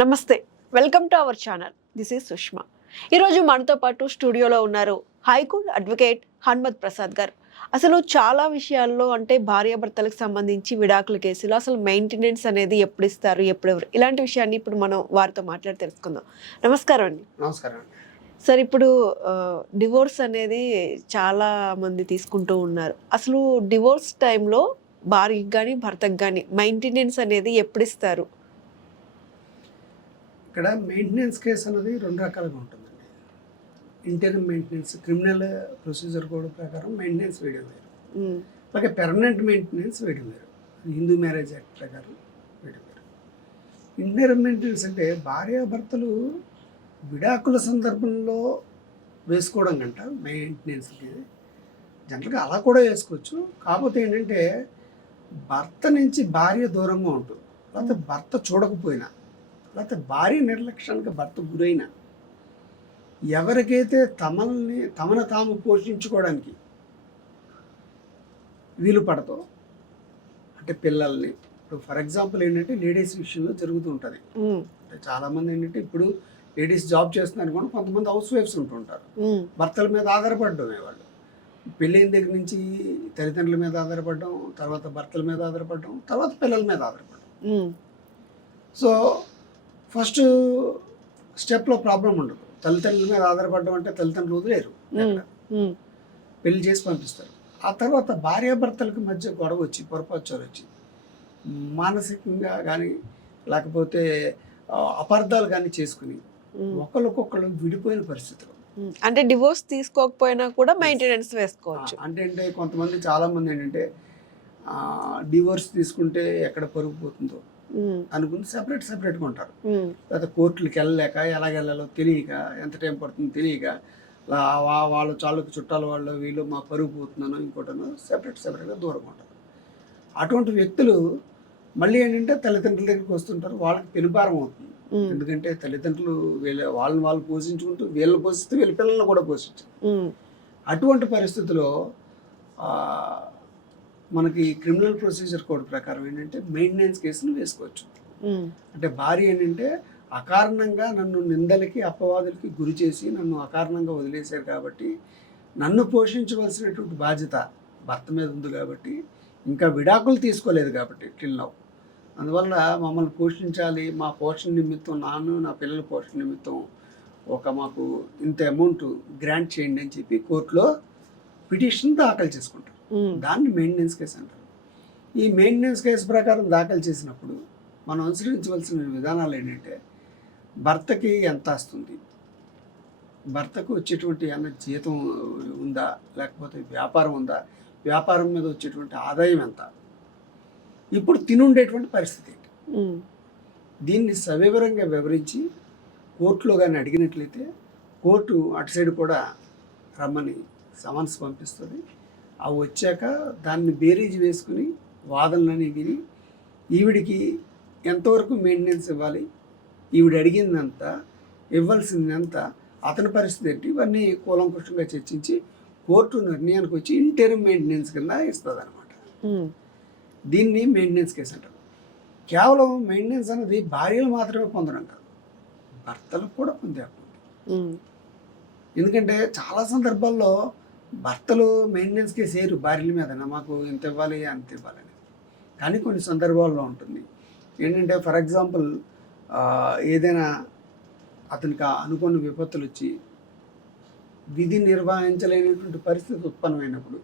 నమస్తే welcome to our channel. This is Sushma. ఈరోజు మనతో పాటు స్టూడియోలో ఉన్నారు హైకోర్టు అడ్వకేట్ హన్మత్ ప్రసాద్ గారు. అసలు చాలా విషయాల్లో అంటే భార్యాభర్తలకు సంబంధించి విడాకుల కేసులు అసలు మెయింటెనెన్స్ అనేది ఎప్పుడు ఇస్తారు ఎప్పుడు ఎవరు? ఇలాంటి విషయాన్ని ఇప్పుడు మనం వారితో మాట్లాడి తెలుసుకుందాం. నమస్కారం అండి. నమస్కారం సార్ ఇప్పుడు డివోర్స్ అనేది చాలా మంది తీసుకుంటూ ఉన్నారు. అసలు డివోర్స్ టైంలో భార్యకి కానీ భర్తకు కానీ మెయింటెనెన్స్ అనేది ఎప్పుడు ఇస్తారు? ఇక్కడ మెయింటెనెన్స్ కేసు అనేది రెండు రకాలుగా ఉంటుందండి. Internal maintenance criminal procedure code ప్రకారం మెయింటెనెన్స్ వేయడం వేరు అలాగే పెర్మనెంట్ మెయింటెనెన్స్ వేయడం వేరు హిందూ మ్యారేజ్ యాక్ట్ ప్రకారం వేయడం వేరు ఇంటర్నల్ మెయింటెనెన్స్ అంటే భార్యాభర్తలు విడాకుల సందర్భంలో వేసుకోవడం కంట మెయింటెనెన్స్కి జనరల్గా అలా కూడా వేసుకోవచ్చు. కాకపోతే ఏంటంటే భర్త నుంచి భార్య దూరంగా ఉంటుంది లేకపోతే భర్త చూడకపోయినా లేకపోతే భార్య నిర్లక్ష్యానికి భర్త గురైన ఎవరికైతే తమల్ని తమను తాము పోషించుకోవడానికి వీలు పడతో అంటే పిల్లల్ని. ఇప్పుడు ఫర్ ఎగ్జాంపుల్ ఏంటంటే లేడీస్ విషయంలో జరుగుతూ ఉంటుంది. అంటే చాలామంది ఏంటంటే ఇప్పుడు లేడీస్ జాబ్ చేస్తున్నారు కూడా కొంతమంది హౌస్ వైఫ్స్ ఉంటుంటారు. భర్తల మీద ఆధారపడడమే వాళ్ళు పెళ్ళైన దగ్గర నుంచి తల్లిదండ్రుల మీద ఆధారపడడం తర్వాత భర్తల మీద ఆధారపడడం తర్వాత పిల్లల మీద ఆధారపడడం. సో ఫస్ట్ స్టెప్లో ప్రాబ్లం ఉండదు. తల్లిదండ్రుల మీద ఆధారపడడం అంటే తల్లిదండ్రులు వదిలేరు. పెళ్ళి చేసి పంపిస్తారు. ఆ తర్వాత భార్యాభర్తలకు మధ్య గొడవ వచ్చి పొరపాటు వచ్చి మానసికంగా కానీ లేకపోతే అపార్థాలు కానీ చేసుకుని ఒకరికొకళ్ళు విడిపోయిన పరిస్థితులు. అంటే డివోర్స్ తీసుకోకపోయినా కూడా మెయింటెనెన్స్ వేసుకోవచ్చు. అంటే అంటే కొంతమంది చాలా మంది ఏంటంటే డివోర్స్ తీసుకుంటే ఎక్కడ పరుగు పోతుందో. అనుకుని సెపరేట్ సెపరేట్గా ఉంటారు. లేదా కోర్టులకు వెళ్ళలేక ఎలాగ వెళ్ళాలో తెలియక ఎంత టైం పడుతుందో తెలియక వాళ్ళు చాలుకు చుట్టాల వాళ్ళు వీళ్ళు మా పరుగు పోతున్నాను ఇంకోటను సెపరేట్ సెపరేట్గా దూరంగా ఉంటారు. అటువంటి వ్యక్తులు మళ్ళీ ఏంటంటే తల్లిదండ్రుల దగ్గరికి వస్తుంటారు వాళ్ళకి పెనుభారం అవుతుంది. ఎందుకంటే తల్లిదండ్రులు వీళ్ళ వాళ్ళని వాళ్ళు పోషించుకుంటూ వీళ్ళని పోషిస్తూ వీళ్ళ పిల్లల్ని కూడా పోషించారు. అటువంటి పరిస్థితిలో మనకి క్రిమినల్ ప్రొసీజర్ కోడ్ ప్రకారం ఏంటంటే మెయింటెనెన్స్ కేసును వేసుకోవచ్చు. అంటే భార్య ఏంటంటే అకారణంగా నన్ను నిందలకి అపవాదులకి గురి చేసి నన్ను అకారణంగా వదిలేశారు కాబట్టి నన్ను పోషించవలసినటువంటి బాధ్యత భర్త మీద ఉంది కాబట్టి ఇంకా విడాకులు తీసుకోలేదు కాబట్టి టిల్ నౌ అందువల్ల మమ్మల్ని పోషించాలి మా పోషణ నిమిత్తం నాను నా పిల్లల పోషణ నిమిత్తం ఒక మాకు ఇంత అమౌంట్ గ్రాంట్ చేయండి అని చెప్పి కోర్టులో పిటిషన్ దాఖలు చేసుకుంటారు. దాన్ని మెయింటెనెన్స్ కేసు అంటారు. ఈ మెయింటెనెన్స్ కేసు ప్రకారం దాఖలు చేసినప్పుడు మనం అనుసరించవలసిన విధానాలు ఏంటంటే భర్తకి ఎంత వస్తుంది భర్తకు వచ్చేటువంటి అన్న జీతం ఉందా? లేకపోతే వ్యాపారం ఉందా? వ్యాపారం మీద వచ్చేటువంటి ఆదాయం ఎంత? ఇప్పుడు తినుండేటువంటి పరిస్థితి ఏంటి? దీన్ని సవివరంగా వివరించి కోర్టులో కానీ అడిగినట్లయితే కోర్టు అటు సైడ్ కూడా రమ్మని సమన్స్ పంపిస్తుంది. అవి వచ్చాక దాన్ని బేరీజ్ వేసుకుని వాదనలని విని ఈవిడికి ఎంతవరకు మెయింటెనెన్స్ ఇవ్వాలి? ఈవిడ అడిగిందంత ఇవ్వాల్సిందంత అతని పరిస్థితి ఏంటి? ఇవన్నీ కూలంకుషంగా చర్చించి కోర్టు నిర్ణయానికి వచ్చి ఇంటర్మ్ మెయింటెనెన్స్ కింద ఇస్తుంది అనమాట దీన్ని మెయింటెనెన్స్ కేసు అంటారు. కేవలం మెయింటెనెన్స్ అనేది భార్యలు మాత్రమే పొందడం కాదు భర్తలకు కూడా పొందే ఎందుకంటే చాలా సందర్భాల్లో భర్తలు మెయింటెనెన్స్ కేసు వేయరు భార్యల మీద మాకు ఇంత ఇవ్వాలి అంత ఇవ్వాలని కానీ కొన్ని సందర్భాల్లో ఉంటుంది. ఏంటంటే ఫర్ ఎగ్జాంపుల్ ఏదైనా అతనికి అనుకున్న విపత్తులు వచ్చి విధి నిర్వహించలేనటువంటి పరిస్థితి ఉత్పన్నమైనప్పుడు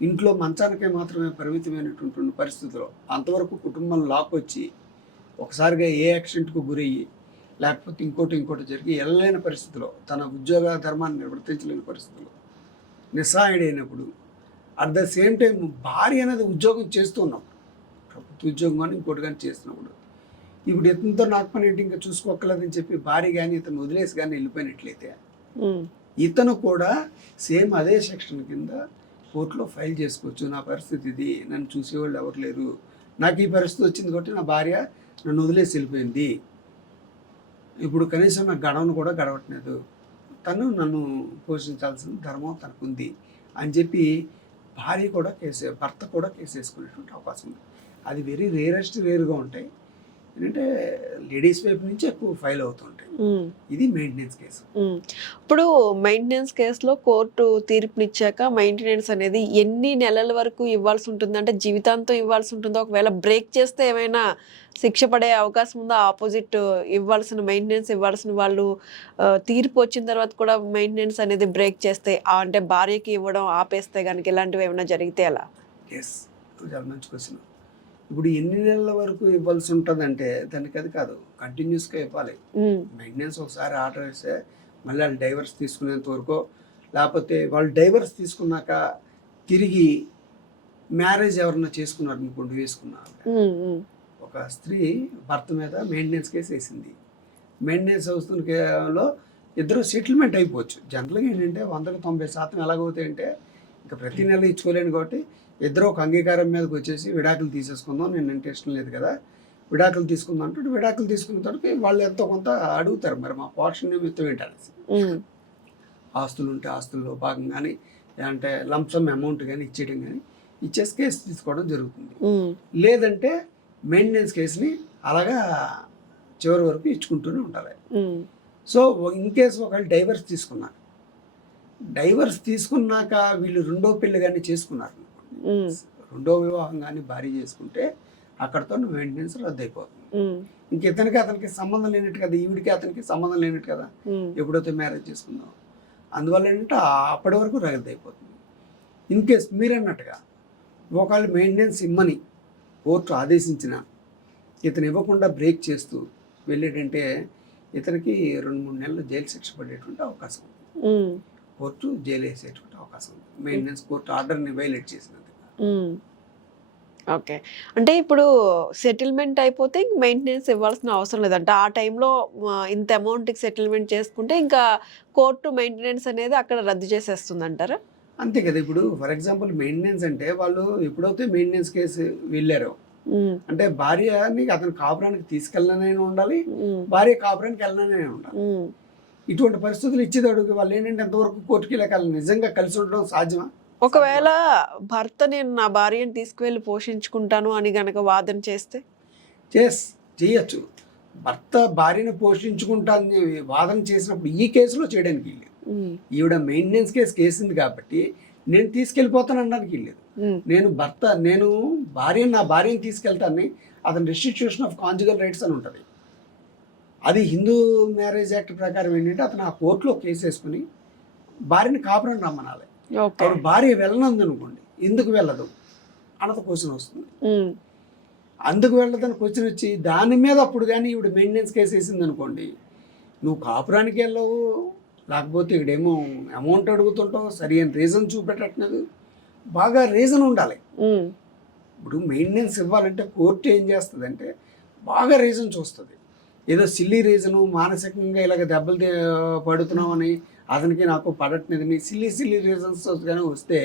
ఇంట్లో మంచానికే మాత్రమే పరిమితమైనటువంటి పరిస్థితిలో అంతవరకు కుటుంబం లాక్కొచ్చి ఒకసారిగా ఏ యాక్సిడెంట్కు గురయ్యి లేకపోతే ఇంకోటి ఇంకోటి జరిగి వెళ్ళలేని పరిస్థితిలో తన ఉద్యోగ ధర్మాన్ని నిర్వర్తించలేని పరిస్థితిలో నిస్సహాయుడు అయినప్పుడు అట్ ద సేమ్ టైం భార్య అనేది ఉద్యోగం చేస్తున్నప్పుడు ప్రభుత్వ ఉద్యోగం కానీ ఇంకోటి కానీ చేస్తున్నప్పుడు. ఇప్పుడు ఇతనితో నాకు పని ఏంటి ఇంకా చూసుకోకలేదని చెప్పి భార్య కానీ ఇతను వదిలేసి కానీ వెళ్ళిపోయినట్లయితే ఇతను కూడా సేమ్ అదే సెక్షన్ కింద కోర్టులో ఫైల్ చేసుకోవచ్చు. నా పరిస్థితి ఇది నన్ను చూసేవాళ్ళు ఎవరు లేరు. నాకు ఈ పరిస్థితి వచ్చింది కాబట్టి నా భార్య నన్ను వదిలేసి వెళ్ళిపోయింది. ఇప్పుడు కనీసం నా గడవను కూడా గడవట్లేదు. తను నన్ను పోషించాల్సిన ధర్మం తనకుంది అని చెప్పి భార్య కూడా కేసు భర్త కూడా కేసు వేసుకునేటువంటి అవకాశం ఉంది. అది వెరీ రేరెస్ట్ రేరుగా ఉంటాయి. ఏంటంటే లేడీస్ వైపు నుంచి ఎక్కువ ఫైల్ అవుతుంటాయి. ఇది మెయింటెనెన్స్ కేసు. ఇప్పుడు మెయింటెనెన్స్ కేసులో కోర్టు తీర్పునిచ్చాక మెయింటెనెన్స్ అనేది ఎన్ని నెలల వరకు ఇవ్వాల్సి ఉంటుంది? అంటే జీవితాంతం ఇవ్వాల్సి ఉంటుందో? ఒకవేళ బ్రేక్ చేస్తే ఏమైనా శిక్ష పడే అవకాశం ఉందా? ఆపోజిట్ ఇవ్వాల్సిన మెయింటెనెన్స్ ఇవ్వాల్సిన వాళ్ళు తీర్పు వచ్చిన తర్వాత కూడా మెయింటెనెన్స్ అనేది బ్రేక్ చేస్తే అంటే భార్యకి ఇవ్వడం ఆపేస్తే కనుక ఇలాంటివి ఏమైనా జరిగితే అలా ఎస్ మంచి క్వశ్చన్ ఇప్పుడు ఎన్ని నెలల వరకు ఇవ్వాల్సి ఉంటుందంటే దానికి అది కాదు కంటిన్యూస్గా ఇవ్వాలి. మెయింటెనెన్స్ ఒకసారి ఆర్డర్ వేస్తే మళ్ళీ వాళ్ళు డైవర్స్ తీసుకునేంత వరకు లేకపోతే వాళ్ళు డైవర్స్ తీసుకున్నాక తిరిగి మ్యారేజ్ ఎవరన్నా చేసుకున్నారు అనుకోండి వేసుకున్నారు. ఒక స్త్రీ భర్త మీద మెయింటెనెన్స్ కేసు వేసింది మెయింటెనెన్స్ వస్తున్న కేలో ఇద్దరు సెటిల్మెంట్ అయిపోవచ్చు జనరల్గా ఏంటంటే వందకు తొంభై శాతం ఎలాగవుతాయంటే ఇంకా ప్రతి నెల ఇచ్చుకోలేను కాబట్టి ఇద్దరు ఒక అంగీకారం మీదకి వచ్చేసి విడాకులు తీసేసుకుందాం. నేను ఇంట్రెస్ట్ లేదు కదా. విడాకులు తీసుకుందాం అంటే విడాకులు తీసుకున్న తర్వాత వాళ్ళు ఎంతో కొంత అడుగుతారు. మరి మా పోర్షన్ నిమిత్తం ఏంటనేసి. ఉమ్. ఆస్తులు ఉంటే ఆస్తుల్లో భాగంగానే అంటే లంసమ్ అమౌంట్ కానీ ఇచ్చేయడం కానీ ఇచ్చేసి కేసు తీసుకోవడం జరుగుతుంది. లేదంటే మెయింటెనెన్స్ కేసుని అలాగా చివరి వరకు ఇచ్చుకుంటూనే ఉండాలి. సో ఇన్ కేసు ఒకవేళ డైవర్స్ తీసుకున్నారు. డైవర్స్ తీసుకున్నాక వీళ్ళు రెండో పెళ్ళి కానీ చేసుకున్నారు. రెండో వివాహం కానీ భార్య చేసుకుంటే అక్కడతో మెయింటెనెన్స్ రద్దు అయిపోతుంది ఉమ్. ఇంక ఇతనికి అతనికి సంబంధం లేనట్టు కదా ఈవిడికి అతనికి సంబంధం లేనట్టు కదా. ఎప్పుడైతే మ్యారేజ్ చేసుకుందాం అందువల్ల ఏంటంటే అప్పటి వరకు రగత అయిపోతుంది ఇన్ కేస్ మీరు అన్నట్టుగా ఒకళ్ళు మెయింటెనెన్స్ ఇమ్మని కోర్టు ఆదేశించిన ఇతను ఇవ్వకుండా బ్రేక్ చేస్తూ వెళ్ళేటంటే ఇతనికి రెండు మూడు నెలలు జైలు శిక్ష పడేటువంటి అవకాశం ఉంది. కోర్టు జైలు వేసేటువంటి అవకాశం ఉంది. మెయింటెనెన్స్ కోర్టు ఆర్డర్ని వైలేట్ చేసినందుకు. ఓకే. అంటే ఇప్పుడు సెటిల్మెంట్ అయిపోతే మెయింటెనెన్స్ ఇవ్వాల్సిన అవసరం లేదంట. ఆ టైంలో ఇంత అమౌంట్కి సెటిల్మెంట్ చేసుకుంటే ఇంకా కోర్టు మెయింటెనెన్స్ అనేది అక్కడ రద్దు చేసేస్తుంది అంటారా అంతే కదా ఇప్పుడు. ఫర్ ఎగ్జాంపుల్ మెయింటెనెన్స్ అంటే వాళ్ళు ఎప్పుడైతే మెయింటెనెన్స్ కేసు వెళ్ళారో అంటే భార్యని అతను కాపురానికి తీసుకెళ్ళనైనా ఉండాలి భార్య కాపురానికి వెళ్ళనైనా ఉండాలి. ఇటువంటి పరిస్థితులు ఇచ్చేదాడు వాళ్ళు ఏంటంటే ఎంతవరకు కోర్టుకి వెళ్ళాలి నిజంగా కలిసి ఉండడం సాధ్యమా? ఒకవేళ భర్త నేను నా భార్యను తీసుకువెళ్ళి పోషించుకుంటాను అని గనక వాదన చేస్తే? చేస్ చేయొచ్చు. భర్త భార్యను పోషించుకుంటానని వాదన చేసినప్పుడు ఈ కేసులో చేయడానికి లేదు మ్మ్. ఈవిడ మెయింటెనెన్స్ కేసు కేసింది కాబట్టి నేను తీసుకెళ్ళిపోతాను అనడానికి లేదు. నేను భర్త నేను భార్యను నా భార్యను తీసుకెళ్తానని అతని రెస్టిట్యూషన్ ఆఫ్ కాన్జుగల్ రైట్స్ అని ఉంటుంది. అది హిందూ మ్యారేజ్ యాక్ట్ ప్రకారం ఏంటంటే అతను ఆ కోర్టులో కేసు వేసుకుని భార్యని కాపురం రమ్మనాలి. అప్పుడు భార్య వెళ్ళనంది అనుకోండి ఎందుకు వెళ్ళదు? అన్నది క్వశ్చన్ వస్తుంది. అందుకు వెళ్ళదని క్వశ్చన్ వచ్చి దాని మీద అప్పుడు కానీ ఈవిడ మెయింటెనెన్స్ కేసు వేసింది అనుకోండి నువ్వు కాపురానికి వెళ్ళవు లేకపోతే ఇక్కడేమో అమౌంట్ అడుగుతుంటావు సరి అయిన రీజన్ చూపెట్టట్లేదు. బాగా రీజన్ ఉండాలి. ఇప్పుడు మెయింటెనెన్స్ ఇవ్వాలంటే కోర్టు ఏం చేస్తుందంటే బాగా రీజన్ చూస్తుంది. ఏదో సిల్లీ రీజను మానసికంగా ఇలాగ దెబ్బలు పడుతున్నామని అతనికి నాకు పడట్లేదని సిల్లీ సిల్లీ రీజన్స్ కానీ వస్తే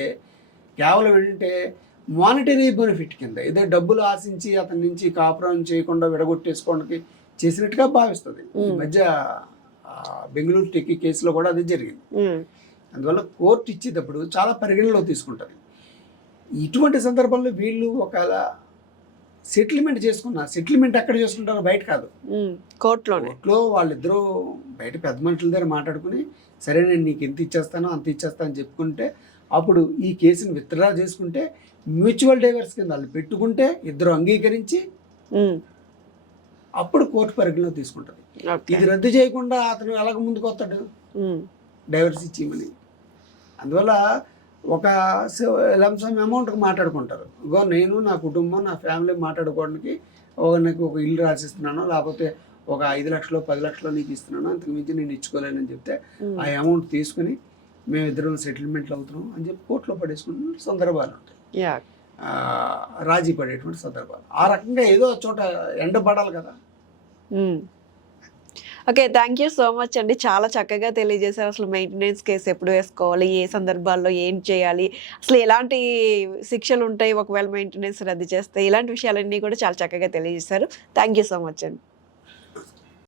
కేవలం ఏంటంటే మానిటరీ బెనిఫిట్ కింద ఏదో డబ్బులు ఆశించి అతని నుంచి కాపురం చేయకుండా విడగొట్టేసుకోవడానికి చేసినట్టుగా భావిస్తుంది. ఈ మధ్య బెంగళూరు టెక్కి కేసులో కూడా అది జరిగింది. అందువల్ల కోర్టు ఇచ్చేటప్పుడు చాలా పరిగణలో తీసుకుంటుంది. ఇటువంటి సందర్భంలో వీళ్ళు ఒకవేళ సెటిల్మెంట్ చేసుకున్న సెటిల్మెంట్ ఎక్కడ చేసుకుంటారో బయట కాదు. కోర్టులోనే కోర్టులో వాళ్ళిద్దరూ బయట పెద్ద మనుషుల దగ్గర మాట్లాడుకుని సరే నేను నీకు ఎంత ఇచ్చేస్తానో అంత ఇచ్చేస్తాను చెప్పుకుంటే అప్పుడు ఈ కేసుని విత్డ్రా చేసుకుంటే మ్యూచువల్ డైవర్స్ కింద వాళ్ళు పెట్టుకుంటే ఇద్దరు అంగీకరించి. అప్పుడు కోర్టు పరిగణలో తీసుకుంటుంది ఇది రద్దు చేయకుండా అతను ఎలాగ ముందుకు వస్తాడు. డైవర్స్ ఇచ్చేయమని అందువల్ల ఒక లంసమ్ అమౌంట్కి మాట్లాడుకుంటారు. ఇగో నేను నా కుటుంబం నా ఫ్యామిలీ మాట్లాడుకోవడానికి ఒక నాకు ఒక ఇల్లు రాసిస్తున్నాను లేకపోతే ఒక ఐదు లక్షలు పది లక్షలు నీకు ఇస్తున్నాను అంతకు మించి నేను ఇచ్చుకోలేనని చెప్తే ఆ అమౌంట్ తీసుకుని మేమిద్దరం సెటిల్మెంట్లు అవుతున్నాం అని చెప్పి కోర్టులో పడేసుకున్న సందర్భాలు ఉంటాయి. రాజీ పడేటువంటి సందర్భాలు. ఆ రకంగా ఏదో ఒక చోట ఎండపడాలి కదా. Okay thank you so much అండి. చాలా చక్కగా తెలియజేశారు. అసలు మెయింటెనెన్స్ కేసు ఎప్పుడు వేసుకోవాలి ఏ సందర్భాల్లో ఏం చేయాలి అసలు ఎలాంటి శిక్షలు ఉంటాయి ఒకవేళ మెయింటెనెన్స్ రద్దు చేస్తే ఇలాంటి విషయాలన్నీ కూడా చాలా చక్కగా తెలియజేశారు. థ్యాంక్ యూ సో మచ్ అండి.